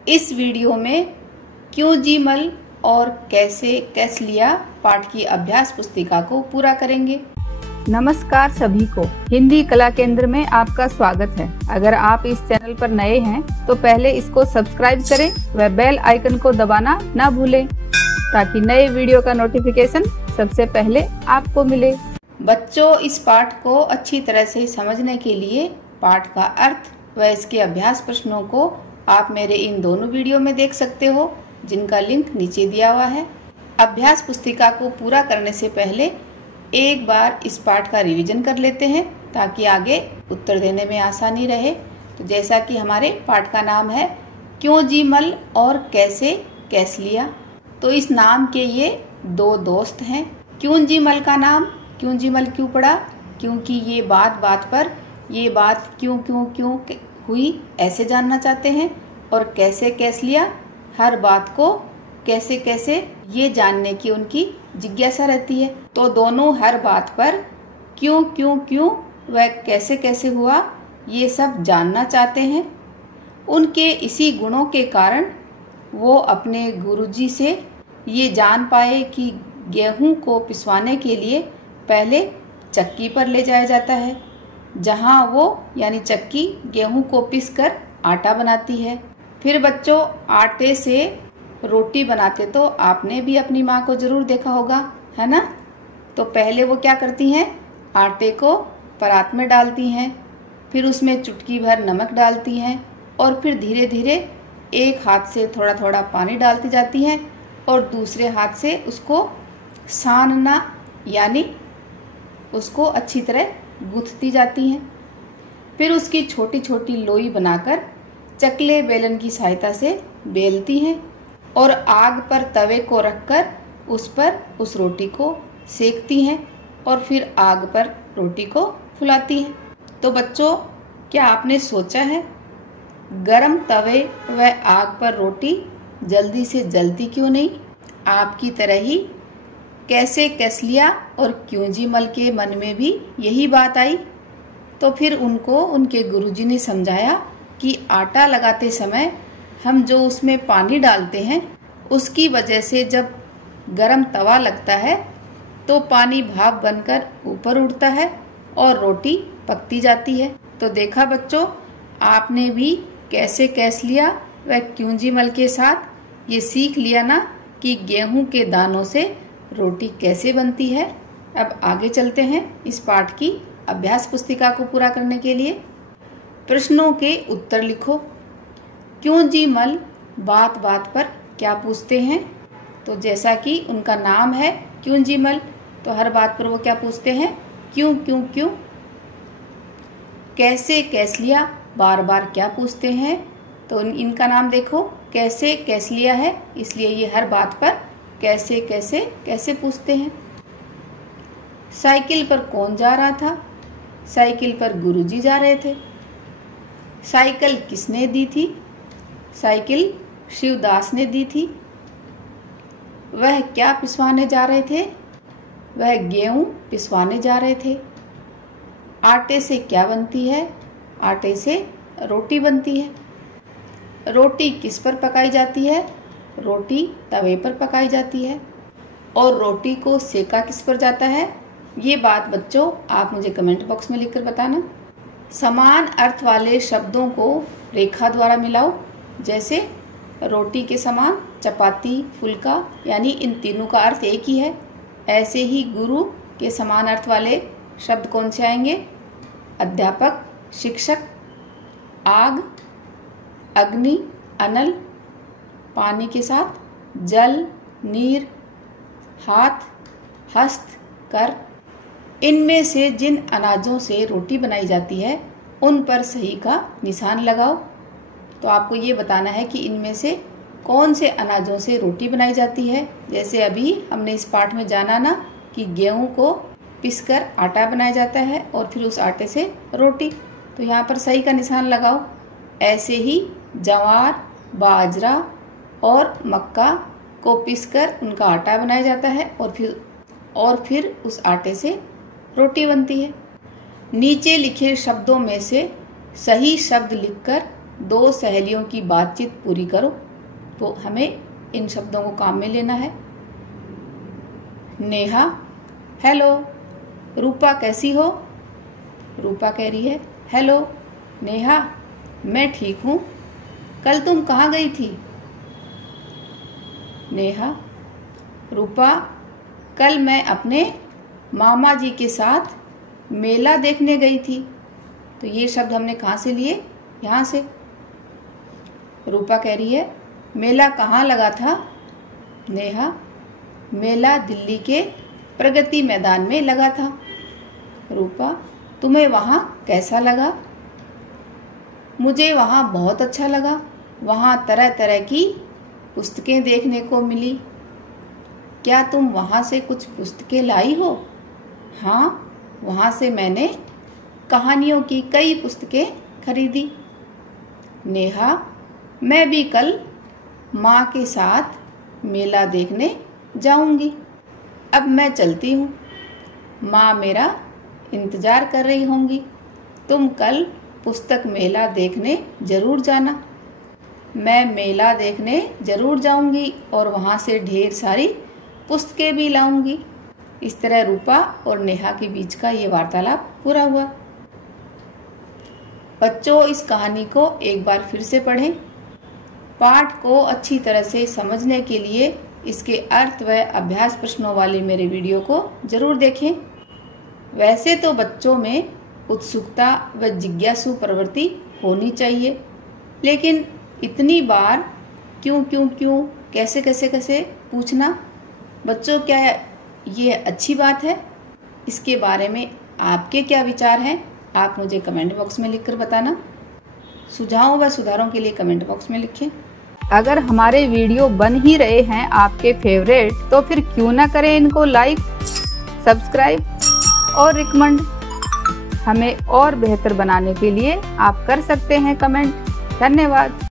इस वीडियो में क्यों जी मल और कैसे कैस लिया पाठ की अभ्यास पुस्तिका को पूरा करेंगे। नमस्कार सभी को, हिंदी कला केंद्र में आपका स्वागत है। अगर आप इस चैनल पर नए हैं तो पहले इसको सब्सक्राइब करें व बेल आइकन को दबाना ना भूलें ताकि नए वीडियो का नोटिफिकेशन सबसे पहले आपको मिले। बच्चों, इस पाठ को अच्छी तरह से समझने के लिए पाठ का अर्थ व इसके अभ्यास प्रश्नों को आप मेरे इन दोनों वीडियो में देख सकते हो, जिनका लिंक नीचे दिया हुआ है। अभ्यास पुस्तिका को पूरा करने से पहले एक बार इस पाठ का रिवीजन कर लेते हैं ताकि आगे उत्तर देने में आसानी रहे। तो जैसा कि हमारे पाठ का नाम है क्यों जी मल और कैसे कैस लिया, तो इस नाम के ये दो दोस्त हैं। क्यों जी मल का नाम क्यों जी मल क्यों पड़ा? क्योंकि ये बात बात पर ये बात क्यों क्यों क्यों हुई ऐसे जानना चाहते हैं, और कैसे कैस लिया हर बात को कैसे कैसे ये जानने की उनकी जिज्ञासा रहती है। तो दोनों हर बात पर क्यों क्यों क्यों व कैसे कैसे हुआ ये सब जानना चाहते हैं। उनके इसी गुणों के कारण वो अपने गुरुजी से ये जान पाए कि गेहूं को पिसवाने के लिए पहले चक्की पर ले जाया जाता है, जहां वो यानी चक्की गेहूं को पीसकर आटा बनाती है। फिर बच्चों, आटे से रोटी बनाते तो आपने भी अपनी माँ को जरूर देखा होगा, है ना। तो पहले वो क्या करती हैं, आटे को परात में डालती हैं, फिर उसमें चुटकी भर नमक डालती हैं और फिर धीरे धीरे एक हाथ से थोड़ा थोड़ा पानी डालती जाती हैं और दूसरे हाथ से उसको सानना यानी उसको अच्छी तरह गूंथती जाती हैं। फिर उसकी छोटी छोटी लोई बनाकर चकले बेलन की सहायता से बेलती हैं और आग पर तवे को रखकर उस पर उस रोटी को सेकती हैं और फिर आग पर रोटी को फुलाती हैं। तो बच्चों, क्या आपने सोचा है गरम तवे व आग पर रोटी जल्दी से जलती क्यों नहीं? आपकी तरह ही कैसे कैस लिया और क्यों जी मल के मन में भी यही बात आई। तो फिर उनको उनके गुरुजी ने समझाया कि आटा लगाते समय हम जो उसमें पानी डालते हैं उसकी वजह से जब गरम तवा लगता है तो पानी भाप बनकर ऊपर उड़ता है और रोटी पकती जाती है। तो देखा बच्चों, आपने भी कैसे कैस लिया व क्यों जी मल के साथ ये सीख लिया ना कि गेहूं के दानों से रोटी कैसे बनती है। अब आगे चलते हैं इस पाठ की अभ्यास पुस्तिका को पूरा करने के लिए। प्रश्नों के उत्तर लिखो। क्यों जी मल बात बात पर क्या पूछते हैं? तो जैसा कि उनका नाम है क्यों जी मल, तो हर बात पर वो क्या पूछते हैं, क्यों क्यों क्यों। कैसे कैस लिया बार बार क्या पूछते हैं? तो इनका नाम देखो, कैसे कैस लिया है, इसलिए ये हर बात पर कैसे कैसे कैसे पूछते हैं। साइकिल पर कौन जा रहा था? साइकिल पर गुरुजी जा रहे थे। साइकिल किसने दी थी? साइकिल शिवदास ने दी थी। वह क्या पिसवाने जा रहे थे? वह गेहूं पिसवाने जा रहे थे। आटे से क्या बनती है? आटे से रोटी बनती है। रोटी किस पर पकाई जाती है? रोटी तवे पर पकाई जाती है। और रोटी को सेका किस पर जाता है? ये बात बच्चों आप मुझे कमेंट बॉक्स में लिखकर बताना। समान अर्थ वाले शब्दों को रेखा द्वारा मिलाओ। जैसे रोटी के समान चपाती, फुल्का, यानी इन तीनों का अर्थ एक ही है। ऐसे ही गुरु के समान अर्थ वाले शब्द कौन से आएंगे? अध्यापक, शिक्षक, आग, अग्नि, अनल, पानी के साथ जल, नीर, हाथ, हस्त, कर। इनमें से जिन अनाजों से रोटी बनाई जाती है उन पर सही का निशान लगाओ। तो आपको ये बताना है कि इनमें से कौन से अनाजों से रोटी बनाई जाती है। जैसे अभी हमने इस पाठ में जाना ना कि गेहूं को पिसकर आटा बनाया जाता है और फिर उस आटे से रोटी, तो यहाँ पर सही का निशान लगाओ। ऐसे ही ज्वार, बाजरा और मक्का को पीसकर उनका आटा बनाया जाता है और फिर उस आटे से रोटी बनती है। नीचे लिखे शब्दों में से सही शब्द लिखकर 2 सहेलियों की बातचीत पूरी करो। तो हमें इन शब्दों को काम में लेना है। नेहा, हेलो। रूपा, कैसी हो? रूपा कह रही है, हेलो नेहा, मैं ठीक हूँ। कल तुम कहाँ गई थी? नेहा, रूपा, कल मैं अपने मामा जी के साथ मेला देखने गई थी। तो ये शब्द हमने कहाँ से लिए? यहाँ से। रूपा कह रही है, मेला कहाँ लगा था? नेहा, मेला दिल्ली के प्रगति मैदान में लगा था। रूपा, तुम्हें वहाँ कैसा लगा? मुझे वहाँ बहुत अच्छा लगा। वहाँ तरह तरह की पुस्तकें देखने को मिली। क्या तुम वहाँ से कुछ पुस्तकें लाई हो? हाँ, वहाँ से मैंने कहानियों की कई पुस्तकें खरीदी। नेहा, मैं भी कल माँ के साथ मेला देखने जाऊंगी। अब मैं चलती हूँ। माँ मेरा इंतजार कर रही होंगी। तुम कल पुस्तक मेला देखने जरूर जाना। मैं मेला देखने जरूर जाऊंगी और वहाँ से ढेर सारी पुस्तकें भी लाऊंगी। इस तरह रूपा और नेहा के बीच का ये वार्तालाप पूरा हुआ। बच्चों, इस कहानी को एक बार फिर से पढ़ें। पाठ को अच्छी तरह से समझने के लिए इसके अर्थ व अभ्यास प्रश्नों वाले मेरे वीडियो को जरूर देखें। वैसे तो बच्चों में उत्सुकता व जिज्ञासु प्रवृत्ति होनी चाहिए, लेकिन इतनी बार क्यों क्यों क्यों, कैसे कैसे कैसे पूछना, बच्चों क्या ये अच्छी बात है? इसके बारे में आपके क्या विचार हैं? आप मुझे कमेंट बॉक्स में लिखकर बताना। सुझावों व सुधारों के लिए कमेंट बॉक्स में लिखें। अगर हमारे वीडियो बन ही रहे हैं आपके फेवरेट, तो फिर क्यों ना करें इनको लाइक, सब्सक्राइब और रिकमेंड। हमें और बेहतर बनाने के लिए आप कर सकते हैं कमेंट। धन्यवाद।